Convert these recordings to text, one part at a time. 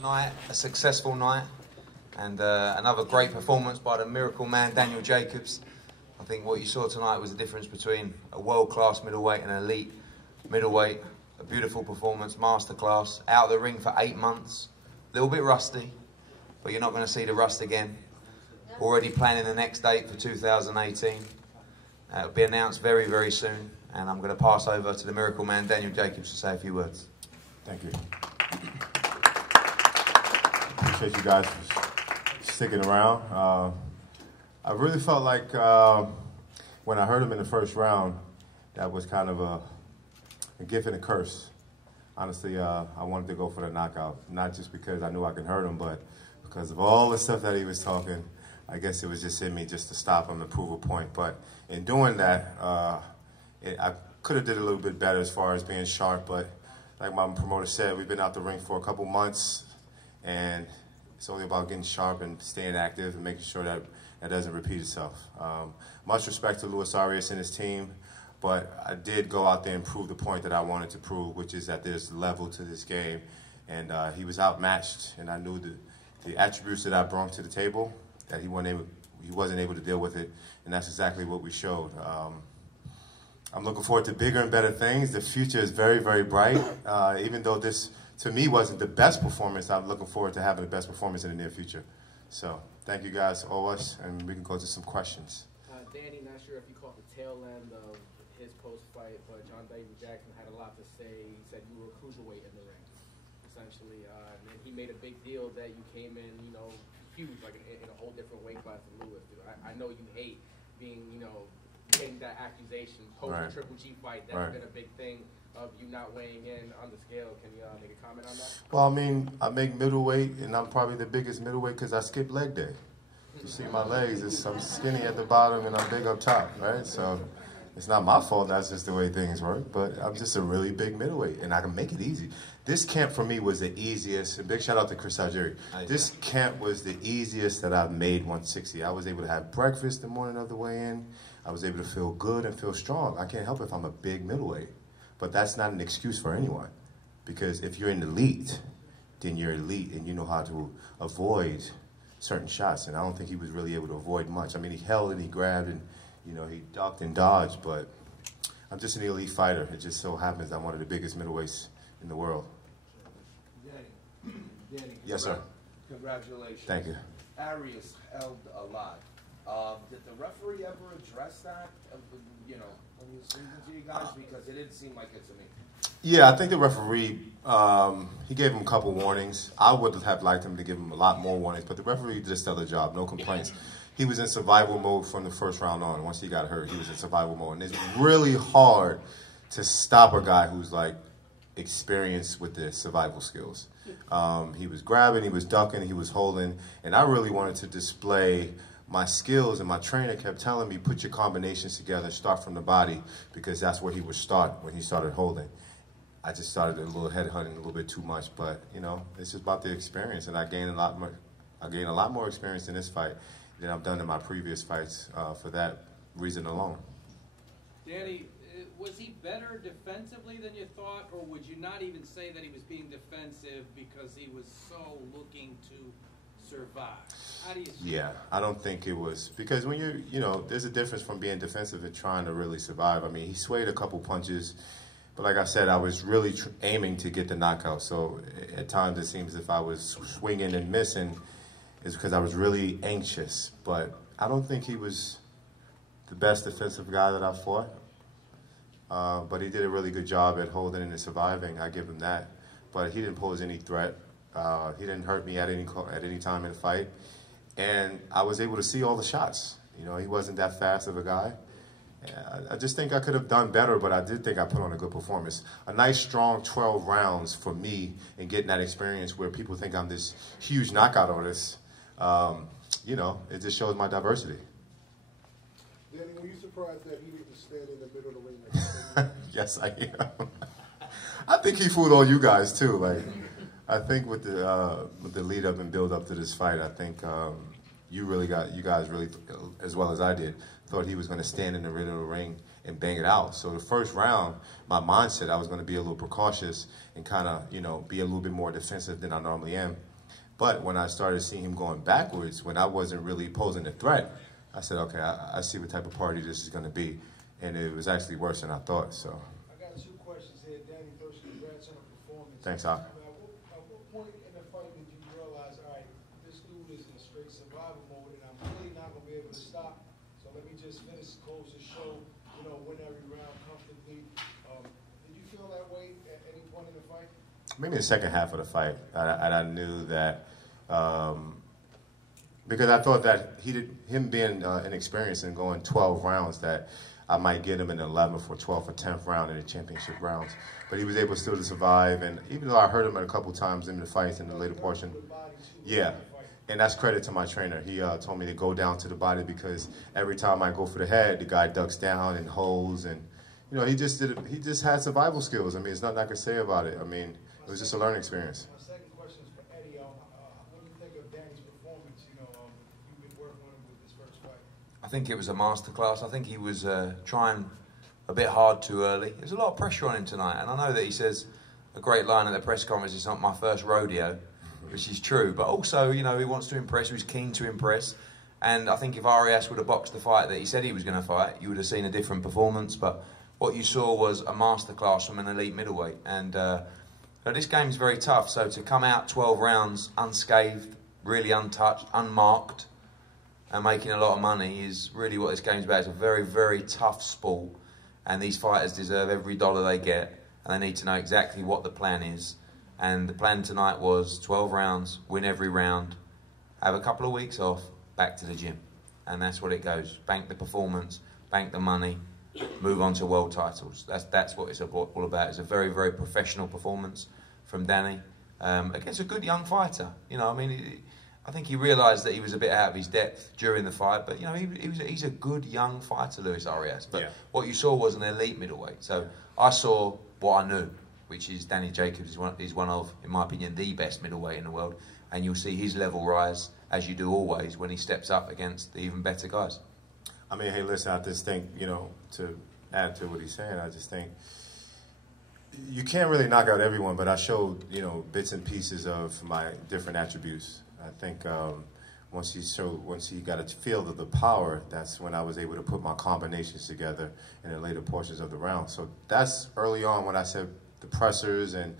Night, a successful night, and another great performance by the miracle man Daniel Jacobs. I think what you saw tonight was the difference between a world-class middleweight and an elite middleweight. A beautiful performance, masterclass, out of the ring for 8 months. A little bit rusty, but you're not going to see the rust again. Already planning the next date for 2018. It'll be announced very, very soon, and I'm going to pass over to the miracle man Daniel Jacobs to say a few words. Thank you. Appreciate you guys for sticking around. I really felt like when I heard him in the first round, that was kind of a gift and a curse. Honestly, I wanted to go for the knockout, not just because I knew I could hurt him, but because of all the stuff that he was talking. I guess it was just in me just to stop him to prove a point. But in doing that, I could have did a little bit better as far as being sharp, but like my promoter said, we've been out the ring for a couple months, and it's only about getting sharp and staying active and making sure that that doesn't repeat itself. Much respect to Luis Arias and his team, but I did go out there and prove the point that I wanted to prove, which is that there's level to this game, and he was outmatched, and I knew the attributes that I brought to the table, that he wasn't able to deal with it, and that's exactly what we showed. I'm looking forward to bigger and better things. The future is very, very bright. Even though this, to me, wasn't the best performance, I'm looking forward to having the best performance in the near future. So, thank you guys, always, and we can go to some questions. Danny, not sure if you caught the tail end of his post-fight, but John David Jackson had a lot to say. He said you were a cruiserweight in the ring, essentially. And he made a big deal that you came in, you know, huge, like in a whole different weight class than Lewis. Dude, I know you hate being, you know, getting that accusation post the Triple G fight. That's been a big thing of you not weighing in on the scale. Can you make a comment on that? Well, I mean, I make middleweight, and I'm probably the biggest middleweight because I skip leg day. You see my legs, I'm skinny at the bottom and I'm big up top, right? So it's not my fault, that's just the way things work, but I'm just a really big middleweight, and I can make it easy. This camp for me was the easiest, and big shout out to Chris Algieri. This camp was the easiest that I've made 160. I was able to have breakfast the morning of the weigh-in. I was able to feel good and feel strong. I can't help if I'm a big middleweight, but that's not an excuse for anyone, because if you're an elite, then you're elite and you know how to avoid certain shots, and I don't think he was really able to avoid much. I mean, he held and he grabbed and, you know, he ducked and dodged, but I'm just an elite fighter. It just so happens I'm one of the biggest middleweights in the world. Danny, yes, sir. Congratulations. Thank you. Arias held a lot. Did the referee ever address that, you know, when he was speaking to you guys? Because it didn't seem like it to me. Yeah, I think the referee, he gave him a couple warnings. I would have liked him to give him a lot more warnings, but the referee did a stellar job, no complaints. He was in survival mode from the first round on. Once he got hurt, he was in survival mode. And it's really hard to stop a guy who's, like, experienced with the survival skills. He was grabbing, he was ducking, he was holding, and I really wanted to display my skills, and my trainer kept telling me, put your combinations together, start from the body, because that's where he would start when he started holding. I just started a little headhunting a little bit too much, but you know, it's just about the experience, and I gained a lot more experience in this fight than I've done in my previous fights for that reason alone. Danny, was he better defensively than you thought, or would you not even say that he was being defensive because he was so looking to survive? How do you see Yeah, I don't think it was, because when you know, there's a difference from being defensive and trying to really survive. I mean, he swayed a couple punches, but like I said, I was really aiming to get the knockout. So at times it seems if I was swinging and missing, it's because I was really anxious. But I don't think he was the best defensive guy that I fought. But he did a really good job at holding and surviving. I give him that. But he didn't pose any threat. He didn't hurt me at any time in the fight. And I was able to see all the shots. You know, he wasn't that fast of a guy. I just think I could have done better, but I did think I put on a good performance. A nice, strong 12 rounds for me, and getting that experience where people think I'm this huge knockout artist. You know, it just shows my diversity. Danny, were you surprised that he didn't stand in the middle of the ring? Yes, I am. I think he fooled all you guys too. Like, I think with the lead up and build up to this fight, I think you guys really, as well as I did, thought he was going to stand in the middle of the ring and bang it out. So the first round, my mindset, I was going to be a little precautious and kind of, you know, be a little bit more defensive than I normally am. But when I started seeing him going backwards, when I wasn't really posing a threat, I said, okay, I see what type of party this is going to be. And it was actually worse than I thought, so. I got 2 questions here. Danny, first, congrats on the performance. Thanks, Al. At what point in the fight did you realize, all right, this dude is in straight survival mode, and I'm really not going to be able to stop, so let me just finish, close the show, you know, win every round comfortably. Did you feel that way at any point in the fight? Maybe the second half of the fight, I knew that, because I thought that him being inexperienced and going 12 rounds, that I might get him in the 11th or 12th or 10th round in the championship rounds. But he was able still to survive, and even though I hurt him a couple times in the fights in the later portion, yeah. And that's credit to my trainer. He told me to go down to the body because every time I go for the head, the guy ducks down and holds, and you know, he just had survival skills. I mean, there's nothing I can say about it. I mean, it was just a learning experience. My second question is for Eddie. What do you think of Danny's performance? You know, you've been working with him with this first fight. I think it was a masterclass. I think he was trying a bit hard too early. There's a lot of pressure on him tonight, and I know that he says a great line at the press conference, it's not my first rodeo, which is true, but also, you know, he wants to impress, he's keen to impress, and I think if ARIAS would have boxed the fight that he said he was going to fight, you would have seen a different performance, but what you saw was a masterclass from an elite middleweight, and this game is very tough, so to come out 12 rounds unscathed, really untouched, unmarked, and making a lot of money is really what this game's about. It's a very, very tough sport, and these fighters deserve every dollar they get, and they need to know exactly what the plan is. And the plan tonight was 12 rounds, win every round, have a couple of weeks off, back to the gym. And that's what it goes. Bank the performance, bank the money, move on to world titles. That's what it's all about. It's a very, very professional performance from Danny against a good young fighter. You know, I mean, I think he realised that he was a bit out of his depth during the fight, but you know, he's a good young fighter, Luis Arias. But yeah, what you saw was an elite middleweight. So I saw what I knew, which is Danny Jacobs is one of, in my opinion, the best middleweight in the world, and you'll see his level rise as you do always when he steps up against the even better guys. I mean, hey, listen, I just think, you know, to add to what he's saying, I just think you can't really knock out everyone, but I showed, you know, bits and pieces of my different attributes. I think once he got a feel of the power, that's when I was able to put my combinations together in the later portions of the round. So that's early on when I said the pressers and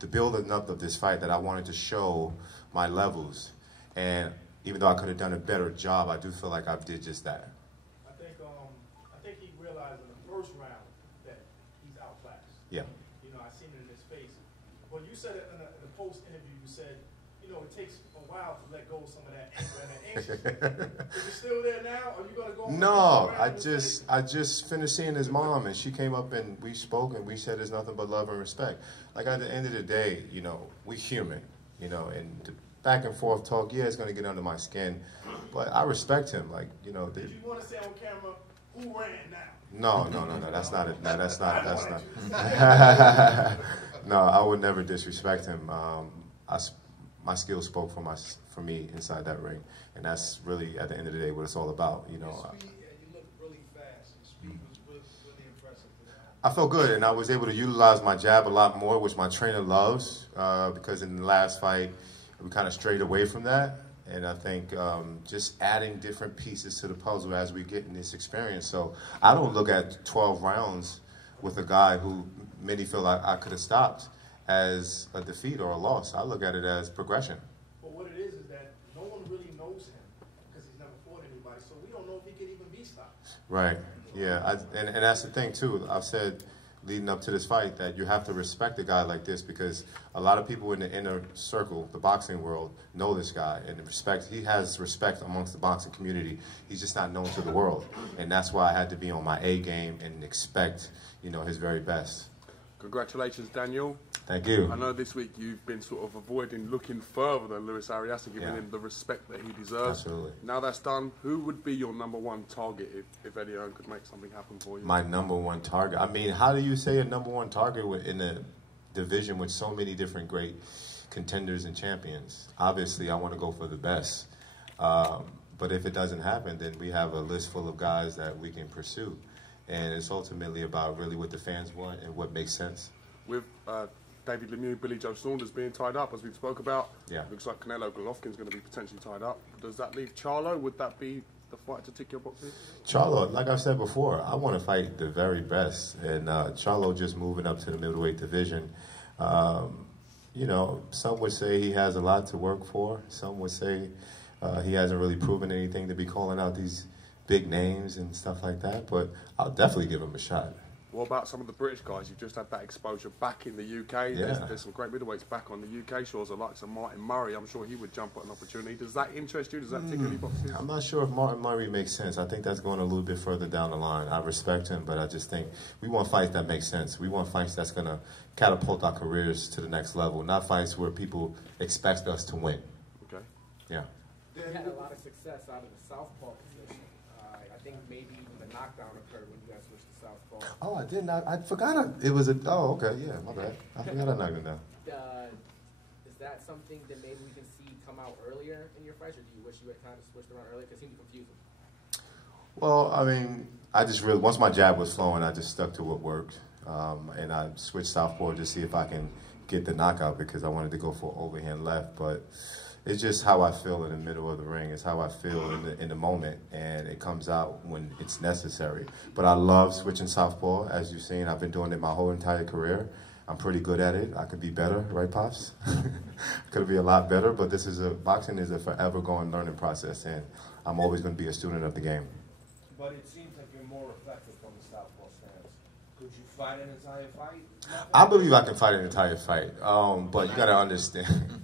the building up of this fight that I wanted to show my levels. And even though I could have done a better job, I do feel like I did just that. I think he realized in the first round that he's outclassed. Yeah. You know, I seen it in his face. When you said it in the post interview, you said, you know, it takes a while to let go of some of that anger and that anxious. Is it still there now? Are you going to go? No, I just finished seeing his mom, and she came up and we spoke, and we said there's nothing but love and respect. Like at the end of the day, you know, we human, you know, and the back and forth talk, yeah, it's going to get under my skin, but I respect him. Like, you know. Did you want to say on camera, who ran now? No, that's not it. No, that's not. No, I would never disrespect him. My skills spoke for me inside that ring, and that's really at the end of the day what it's all about. You know. Your speed, you look really fast. Your speed was really impressive today. I felt good, and I was able to utilize my jab a lot more, which my trainer loves, because in the last fight we kind of strayed away from that. And I think just adding different pieces to the puzzle as we get in this experience. So I don't look at 12 rounds with a guy who many feel like I could have stopped as a defeat or a loss. I look at it as progression. But what it is that no one really knows him because he's never fought anybody. So we don't know if he could even be stopped. Right. Yeah. And that's the thing, too. I've said leading up to this fight that you have to respect a guy like this because a lot of people in the inner circle, the boxing world, know this guy and he has respect amongst the boxing community. He's just not known to the world. And that's why I had to be on my A game and expect, you know, his very best. Congratulations, Daniel. Thank you. I know this week you've been sort of avoiding looking further than Luis Arias and giving him the respect that he deserves. Absolutely. Now that's done, who would be your #1 target if Eddie Hearn could make something happen for you? My #1 target? I mean, how do you say a #1 target in a division with so many different great contenders and champions? Obviously, I want to go for the best. But if it doesn't happen, then we have a list full of guys that we can pursue. And it's ultimately about really what the fans want and what makes sense. With David Lemieux, Billy Joe Saunders being tied up, as we spoke about. Yeah. Looks like Canelo Golovkin's going to be potentially tied up. Does that leave Charlo? Would that be the fight to tick your boxes? Charlo, like I said before, I want to fight the very best. And Charlo just moving up to the middleweight division. You know, some would say he has a lot to work for. Some would say he hasn't really proven anything to be calling out these big names and stuff like that. But I'll definitely give him a shot. What about some of the British guys? You've just had that exposure back in the UK. Yeah. There's some great middleweights back on the UK shores, the likes of Martin Murray. I'm sure he would jump at an opportunity. Does that interest you? Does that tick any boxes? I'm not sure if Martin Murray makes sense. I think that's going a little bit further down the line. I respect him, but I just think we want fights that make sense. We want fights that's going to catapult our careers to the next level, not fights where people expect us to win. Okay. Yeah. You had a lot of success out of the southpaw position. I think maybe even the knockdown occurred when you guys switched to southpaw. Oh, I didn't. I forgot. It was a. Oh, okay. Yeah, my bad. I forgot I knocked him down. Is that something that maybe we can see come out earlier in your fights, or do you wish you had kind of switched around earlier? Because it seemed confusing. Well, I mean, I just really, once my jab was flowing, I just stuck to what worked. And I switched southpaw to see if I can get the knockout because I wanted to go for overhand left. But it's just how I feel in the middle of the ring. It's how I feel in the moment, and it comes out when it's necessary. But I love switching southpaw. As you've seen, I've been doing it my whole entire career. I'm pretty good at it. I could be better, right, Pops? Could be a lot better, but boxing is a forever going learning process, and I'm always going to be a student of the game. But it seems like you're more effective from the southpaw stance. Could you fight an entire fight? I believe I can fight an entire fight, but you got to understand.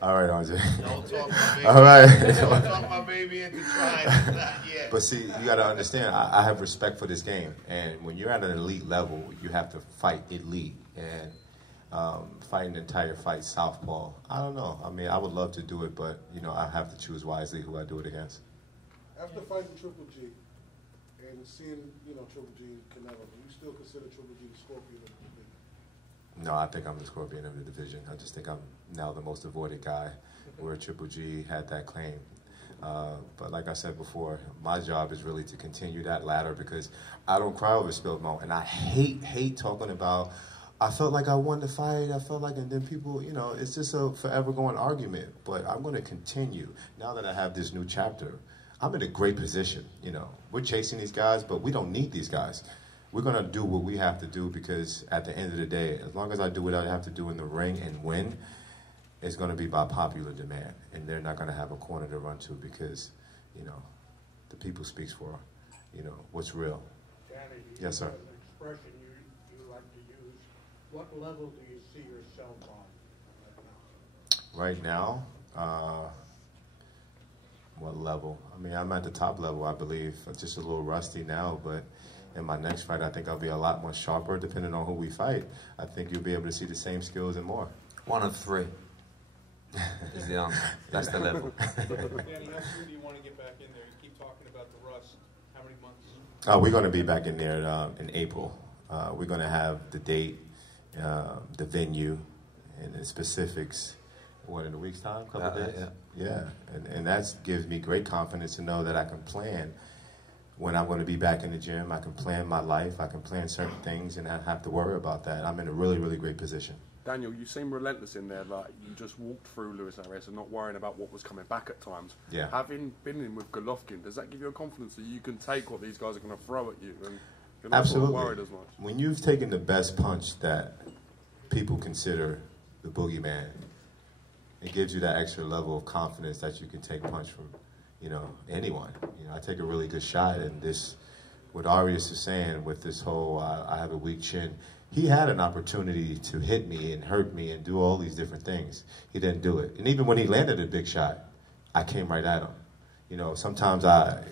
All right, Andre. Don't talk my baby. All right. Don't talk my baby into trying. Not yet. But see, you got to understand, I have respect for this game. And when you're at an elite level, you have to fight elite. And fighting an entire fight southpaw, I don't know. I mean, I would love to do it, but, you know, I have to choose wisely who I do it against. After fighting Triple G and seeing, you know, Triple G and Canelo, do you still consider Triple G the scorpion of the division? No, I think I'm the scorpion of the division. I just think I'm now the most avoided guy, where Triple G had that claim. But like I said before, my job is really to continue that ladder because I don't cry over spilled milk. And I hate talking about, I felt like I won the fight, I felt like, and then people, you know, it's just a forever going argument. But I'm going to continue. Now that I have this new chapter, I'm in a great position, you know. We're chasing these guys, but we don't need these guys. We're going to do what we have to do because at the end of the day, as long as I do what I have to do in the ring and win, it's going to be by popular demand. And they're not going to have a corner to run to because, you know, the people speaks for, you know, what's real. Danny, Yes, sir. An expression you like to use. What level do you see yourself on Right now, what level? I mean, I'm at the top level, I believe. I'm just a little rusty now, but in my next fight, I think I'll be a lot more sharper, depending on who we fight. I think you'll be able to see the same skills and more. 1 of 3 is the answer. That's the level. Danny, how soon do you want to get back in there? You keep talking about the rust. How many months? We're going to be back in there in April. We're going to have the date, the venue, and the specifics. What, in a week's time? A couple days? Yeah. And that gives me great confidence to know that I can plan when I'm going to be back in the gym. I can plan my life. I can plan certain things and not have to worry about that. I'm in a really, really great position. Daniel, you seem relentless in there. Like you just walked through Luis Arias and not worrying about what was coming back at times. Yeah. Having been in with Golovkin, does that give you a confidence that you can take what these guys are going to throw at you and you're not Absolutely. sort of worried as much? When you've taken the best punch that people consider the boogeyman, it gives you that extra level of confidence that you can take a punch from, you know, anyone. You know, I take a really good shot, and this, what Arias is saying with this whole, I have a weak chin, he had an opportunity to hit me and hurt me and do all these different things. He didn't do it. And even when he landed a big shot, I came right at him. You know, sometimes I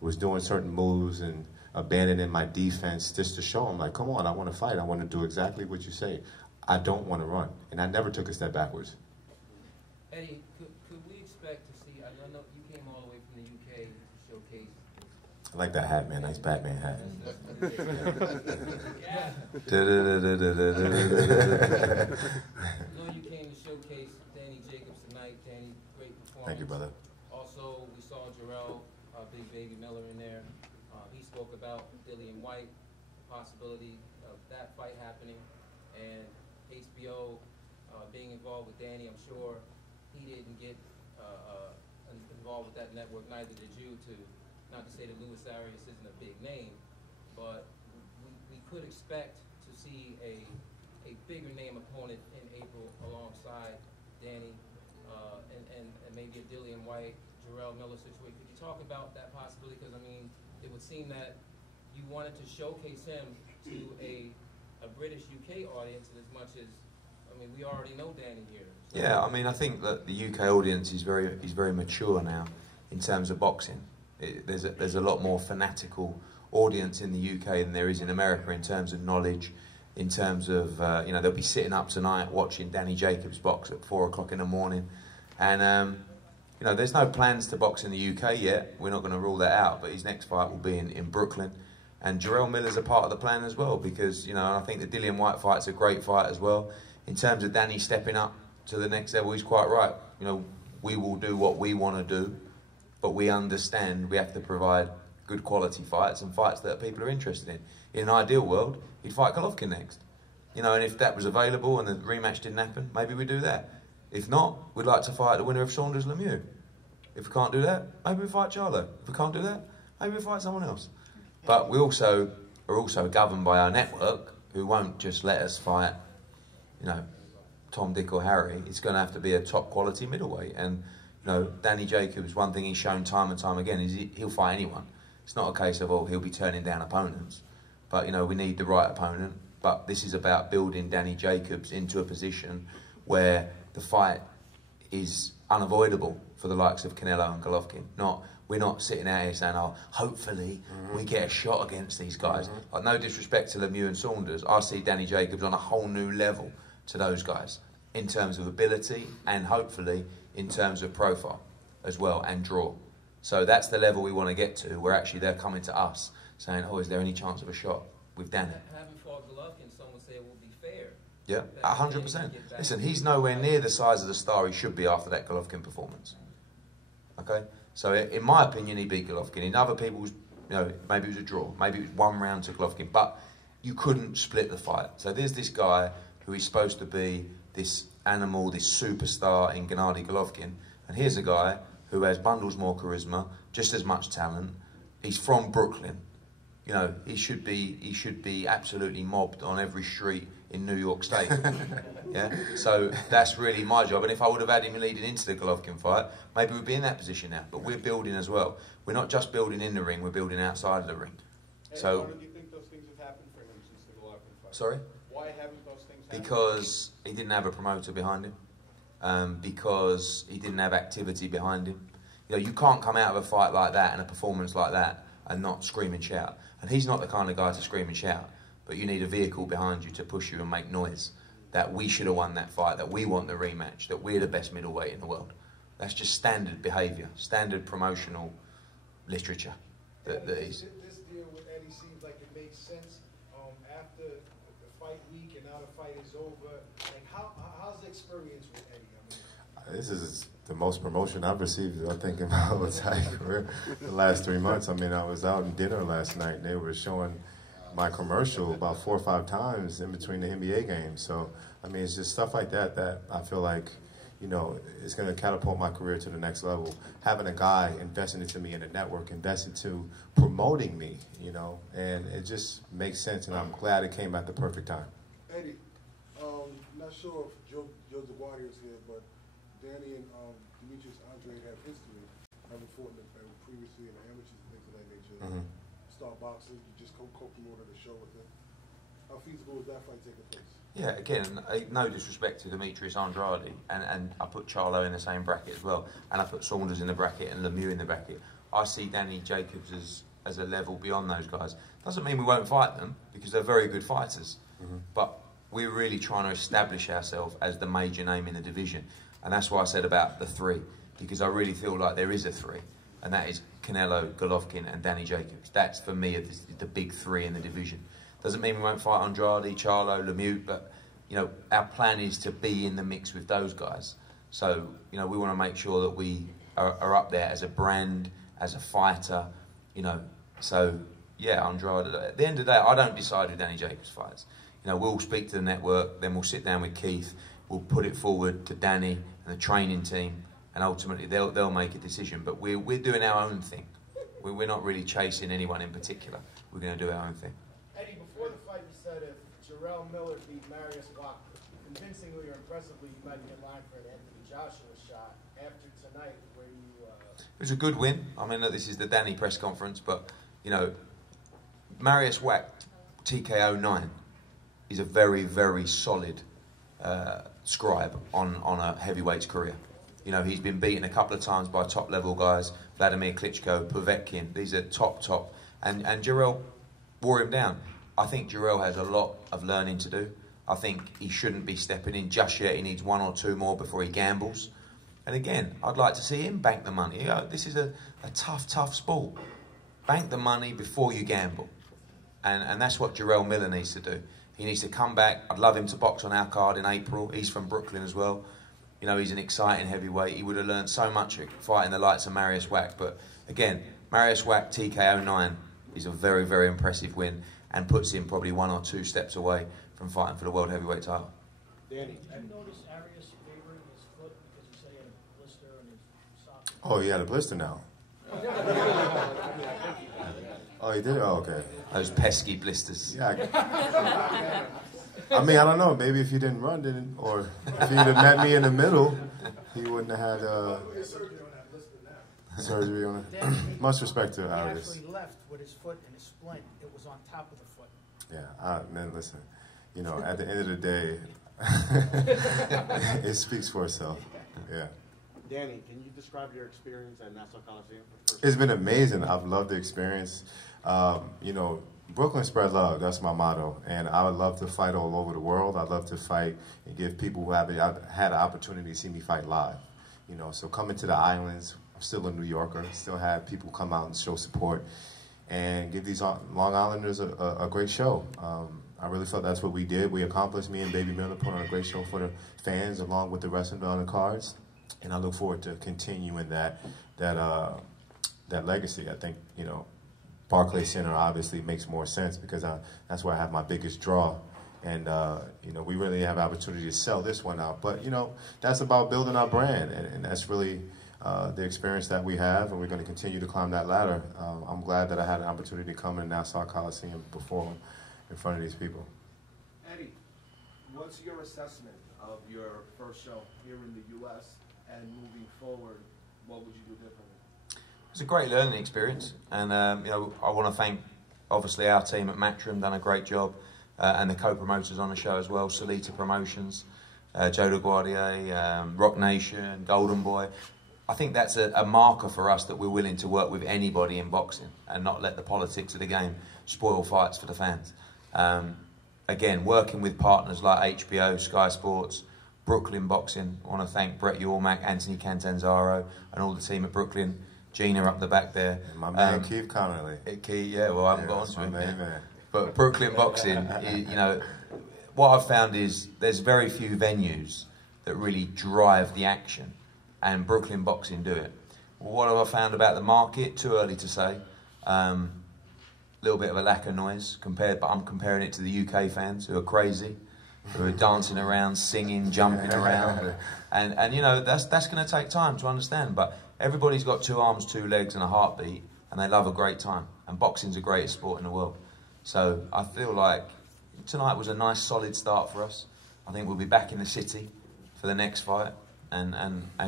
was doing certain moves and abandoning my defense just to show him, like, come on, I want to fight. I want to do exactly what you say. I don't want to run. And I never took a step backwards. Eddie, could we expect to see, I know you came all the way from the UK to showcase. I like that hat, man. Nice Batman hat. I know you came to showcase Danny Jacobs tonight. Danny, great performance. Thank you, brother. Also, we saw Jarrell, Big Baby Miller in there. He spoke about Dillian White, the possibility of that fight happening. And HBO being involved with Danny, I'm sure he didn't get involved with that network, neither did you, not to say that Luis Arias isn't a big name, but we could expect to see a bigger name opponent in April alongside Danny and maybe a Dillian White, Jarrell Miller situation. Could you talk about that possibility? Because, I mean, it would seem that you wanted to showcase him to a British UK audience as much as, I mean, we already know Danny here. So. Yeah, I mean, I think that the UK audience is very mature now in terms of boxing. There's a lot more fanatical audience in the UK than there is in America in terms of knowledge, in terms of, you know, they'll be sitting up tonight watching Danny Jacobs box at 4 o'clock in the morning. And, you know, there's no plans to box in the UK yet. We're not going to rule that out, but his next fight will be in Brooklyn. And Jarrell Miller's a part of the plan as well because, you know, I think the Dillian White fight's a great fight as well. In terms of Danny stepping up to the next level, he's quite right. You know, we will do what we want to do, but we understand we have to provide good quality fights and fights that people are interested in. In an ideal world, he'd fight Golovkin next. You know, and if that was available and the rematch didn't happen, maybe we do that. If not, we'd like to fight the winner of Saunders-Lemieux. If we can't do that, maybe we fight Charlo. If we can't do that, maybe we fight someone else. But we are also governed by our network, who won't just let us fight, you know, Tom, Dick or Harry. It's going to have to be a top quality middleweight. And, you know, Danny Jacobs, one thing he's shown time and time again is he'll fight anyone. It's not a case of, oh, he'll be turning down opponents. But, you know, we need the right opponent. But this is about building Danny Jacobs into a position where the fight is unavoidable for the likes of Canelo and Golovkin. We're not sitting out here saying, oh, hopefully we get a shot against these guys. Like, no disrespect to Lemieux and Saunders. I see Danny Jacobs on a whole new level to those guys in terms of ability and hopefully in terms of profile as well and draw. So that's the level we want to get to, where actually they're coming to us saying, oh, is there any chance of a shot with Danny? Having fought Golovkin, some would say it will be fair. Yeah, 100%. Listen, he's nowhere near the size of the star he should be after that Golovkin performance. Okay? So in my opinion, he beat Golovkin. In other people's, you know, maybe it was a draw. Maybe it was 1 round to Golovkin. But you couldn't split the fight. So there's this guy who is supposed to be this animal, this superstar in Gennady Golovkin. And here's a guy who has bundles more charisma, just as much talent. He's from Brooklyn. You know, he should be absolutely mobbed on every street in New York State. Yeah? So that's really my job. And if I would have had him leading into the Golovkin fight, maybe we'd be in that position now. But we're building as well. We're not just building in the ring, we're building outside of the ring. And so, why do you think those things have happened for him since the Golovkin fight? Sorry? Why haven't those things happened? Because he didn't have a promoter behind him. Because he didn't have activity behind him. You know, you can't come out of a fight like that and a performance like that and not scream and shout. And he's not the kind of guy to scream and shout. But you need a vehicle behind you to push you and make noise. That we should have won that fight, that we want the rematch, that we're the best middleweight in the world. That's just standard behaviour, standard promotional literature. That is. This deal with Eddie seems like it makes sense after the fight week and now the fight is over. Like, how's the experience with Eddie? I mean, this is the most promotion I've received, I think, in my whole entire career. The last 3 months. I mean, I was out in dinner last night and they were showing my commercial about 4 or 5 times in between the NBA games. So, I mean, it's just stuff like that that I feel like, you know, it's going to catapult my career to the next level. Having a guy investing into me and a network investing to promoting me, you know, and it just makes sense, and I'm glad it came at the perfect time. Eddie, not sure if Joe Zaguardi is here, but Danny and Demetrius Andre have history, having fought previously in the amateurs and things of that nature. Star Boxing, you just co-promoted a show with them. How feasible is that fight taking place? Yeah, again, no disrespect to Demetrius Andrade, and I put Charlo in the same bracket as well, and I put Saunders in the bracket and Lemieux in the bracket. I see Danny Jacobs as a level beyond those guys. Doesn't mean we won't fight them, because they're very good fighters, but we're really trying to establish ourselves as the major name in the division, and that's why I said about the 3, because I really feel like there is a 3, and that is Canelo, Golovkin, and Danny Jacobs. That's, for me, the big 3 in the division. Doesn't mean we won't fight Andrade, Charlo, Lemieux, but, you know, our plan is to be in the mix with those guys. So, you know, we want to make sure that we are up there as a brand, as a fighter, you know. So, yeah, Andrade. At the end of the day, I don't decide who Danny Jacobs fights. You know, we'll speak to the network, then we'll sit down with Keith, we'll put it forward to Danny and the training team, and ultimately they'll make a decision. But we're doing our own thing. We're not really chasing anyone in particular. We're going to do our own thing. Eddie, before the fight, you said if Jarrell Miller beat Marius Wack convincingly or impressively, you might be in line for an Anthony Joshua shot. After tonight, where you... It was a good win. I mean, look, this is the Danny press conference, but, you know, Marius Wack, TKO 9, is a very, very solid scribe on a heavyweight's career. You know, he's been beaten a couple of times by top-level guys, Vladimir Klitschko, Povetkin. These are top. And Jarrell wore him down. I think Jarrell has a lot of learning to do. I think he shouldn't be stepping in just yet. He needs 1 or 2 more before he gambles. And again, I'd like to see him bank the money. You know, this is a tough sport. Bank the money before you gamble. And that's what Jarrell Miller needs to do. He needs to come back. I'd love him to box on our card in April. He's from Brooklyn as well. You know, he's an exciting heavyweight. He would have learned so much fighting the likes of Marius Wack. But again, Marius Wack, TKO 9, is a very, very impressive win and puts him probably 1 or 2 steps away from fighting for the world heavyweight title. Danny, did you notice Arias favoring his foot because you say he had a blister on his sock? Oh, he had a blister now. Oh, he did? Oh, okay. Those pesky blisters. Yeah. I mean, I don't know. Maybe if he didn't run, or if he'd have met me in the middle, he wouldn't have had surgery on it. Much respect to Arias. He actually left with his foot in a splint. It was on top of the foot. Yeah, man, listen. You know, at the end of the day, it speaks for itself. Yeah. Danny, can you describe your experience at Nassau Coliseum? It's been amazing. I've loved the experience. You know, Brooklyn spread love. That's my motto. And I would love to fight all over the world. I'd love to fight and give people who haven't had an opportunity to see me fight live. You know, so coming to the islands, I'm still a New Yorker, still have people come out and show support and give these Long Islanders a great show. I really felt that's what we did. We accomplished. Me and Baby Miller put on a great show for the fans along with the rest of the other cards. And I look forward to continuing that legacy. I think, you know, Barclays Center obviously makes more sense because that's where I have my biggest draw. And, you know, we really have opportunity to sell this one out. But, you know, that's about building our brand. And that's really the experience that we have. And we're going to continue to climb that ladder. I'm glad that I had an opportunity to come in Nassau Coliseum and perform in front of these people. Eddie, what's your assessment of your first show here in the U.S. and moving forward? What would you do differently? It's a great learning experience, and you know, I want to thank obviously our team at Matchroom, done a great job, and the co-promoters on the show as well, Salita Promotions, Joe LaGuardia, Rock Nation, Golden Boy. I think that's a marker for us that we're willing to work with anybody in boxing and not let the politics of the game spoil fights for the fans. Again, working with partners like HBO, Sky Sports, Brooklyn Boxing. I want to thank Brett Yormack, Anthony Cantanzaro, and all the team at Brooklyn. Gina up the back there. And my man Keith Connolly. Keith, yeah, well, I haven't got onto him yet. But Brooklyn Boxing, you know, what I've found is there's very few venues that really drive the action, and Brooklyn Boxing do it. Well, what have I found about the market? Too early to say. Little bit of a lack of noise but I'm comparing it to the UK fans who are crazy, who are dancing around, singing, jumping around, and you know that's going to take time to understand. But everybody's got 2 arms, 2 legs, and a heartbeat, and they love a great time. And boxing's the greatest sport in the world. So I feel like tonight was a nice, solid start for us. I think we'll be back in the city for the next fight, and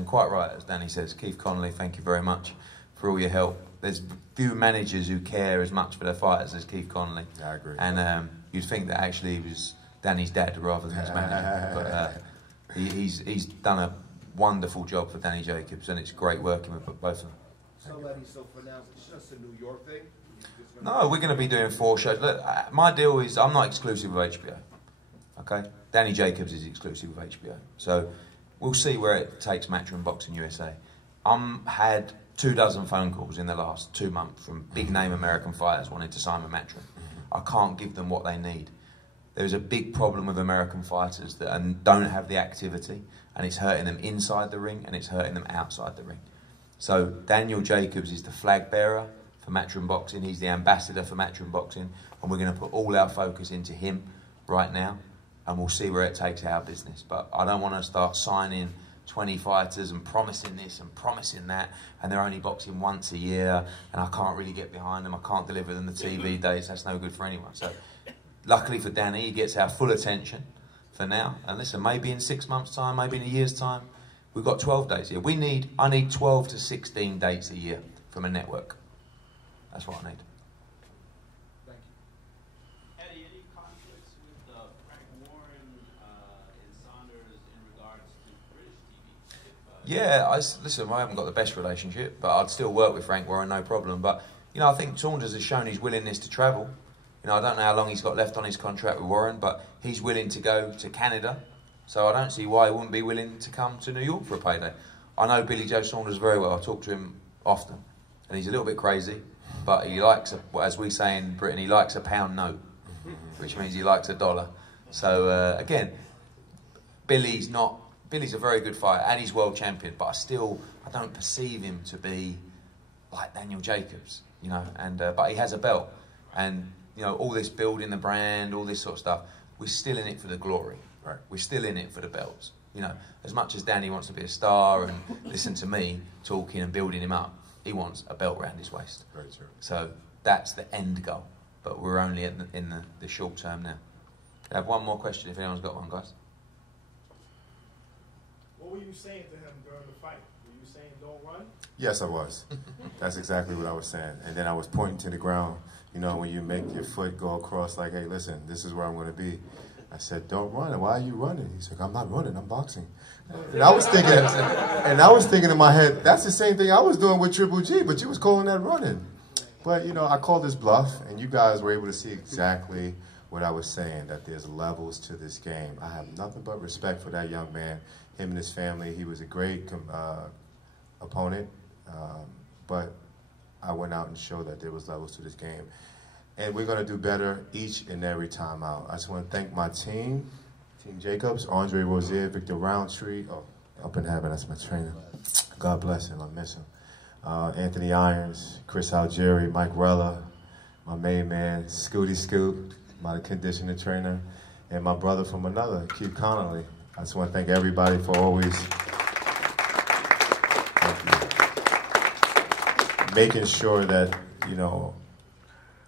quite right, as Danny says, Keith Connolly, thank you very much for all your help. There's few managers who care as much for their fighters as Keith Connolly. Yeah, I agree. And you'd think that actually he was Danny's dad rather than his manager. But he's done a wonderful job for Danny Jacobs, and it's great working with both of them. So for now, it's just a New York thing? No, we're going to be doing 4 shows. Look, my deal is I'm not exclusive with HBO. Okay? Danny Jacobs is exclusive with HBO. So we'll see where it takes Matchroom Boxing USA. Had 24 phone calls in the last 2 months from big-name American fighters wanting to sign with Matchroom. I can't give them what they need. There's a big problem with American fighters that don't have the activity, and it's hurting them inside the ring and it's hurting them outside the ring. So Daniel Jacobs is the flag bearer for Matchroom Boxing. He's the ambassador for Matchroom Boxing, and we're going to put all our focus into him right now, and we'll see where it takes our business. But I don't want to start signing 20 fighters and promising this and promising that, and they're only boxing once a year, and I can't really get behind them. I can't deliver them the TV dates. That's no good for anyone. So luckily for Danny, he gets our full attention for now. And listen, maybe in 6 months' time, maybe in a year's time, we've got 12 dates a year. I need 12 to 16 dates a year from a network. That's what I need. Thank you. Eddie, any conflicts with Frank Warren and Saunders in regards to British TV? Yeah, listen, I haven't got the best relationship, but I'd still work with Frank Warren, no problem. But, you know, I think Saunders has shown his willingness to travel. You know, I don't know how long he's got left on his contract with Warren, but he's willing to go to Canada. So I don't see why he wouldn't be willing to come to New York for a payday. I know Billy Joe Saunders very well. I talk to him often. And he's a little bit crazy, but he likes, as we say in Britain, he likes a pound note, which means he likes a dollar. So, again, Billy's a very good fighter, and he's world champion, but I don't perceive him to be like Daniel Jacobs, you know, and but he has a belt. And, you know, all this building the brand, all this sort of stuff, we're still in it for the glory. Right. We're still in it for the belts. You know, as much as Danny wants to be a star and listen to me talking and building him up, he wants a belt around his waist. Very true. So that's the end goal. But we're only in the short term now. I have one more question if anyone's got one, guys. What were you saying to him during the fight? Were you saying don't run? Yes, I was. That's exactly what I was saying. And then I was pointing to the ground. You know, when you make your foot go across, like, hey, listen, this is where I'm going to be. I said, don't run. Why are you running? He said, I'm not running. I'm boxing. And I was thinking in my head, that's the same thing I was doing with Triple G, but you was calling that running. But, you know, I called this bluff, and you guys were able to see exactly what I was saying, that there's levels to this game. I have nothing but respect for that young man, him and his family. He was a great opponent, but I went out and showed that there was levels to this game. And we're going to do better each and every time out. I just want to thank my team, Team Jacobs, ARIAS Rozier, Victor Roundtree, up in heaven, that's my trainer. God bless him, I miss him. Anthony Irons, Chris Algieri, Mike Rella, my main man, Scooty Scoop, my conditioning trainer, and my brother from another, Keith Connolly. I just want to thank everybody for always making sure that, you know,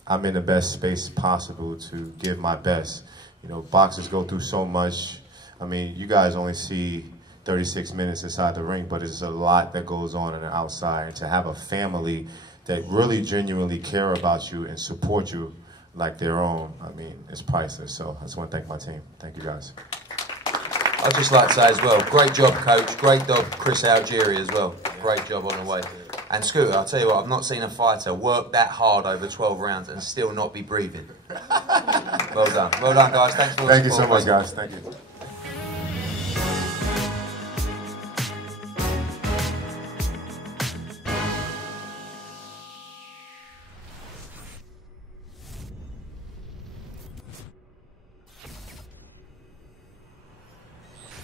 I'm in the best space possible to give my best. You know, boxers go through so much. I mean, you guys only see 36 minutes inside the ring, but it's a lot that goes on the outside. And to have a family that really genuinely care about you and support you like their own, I mean, it's priceless. So I just want to thank my team. Thank you, guys. I'd just like to say as well, great job, coach. Great job, Chris Algieri as well. Great job on the way. And Scooter, I'll tell you what, I've not seen a fighter work that hard over 12 rounds and still not be breathing. Well done. Well done, guys. Thanks for all the support. Thank you so much, guys. Thank you.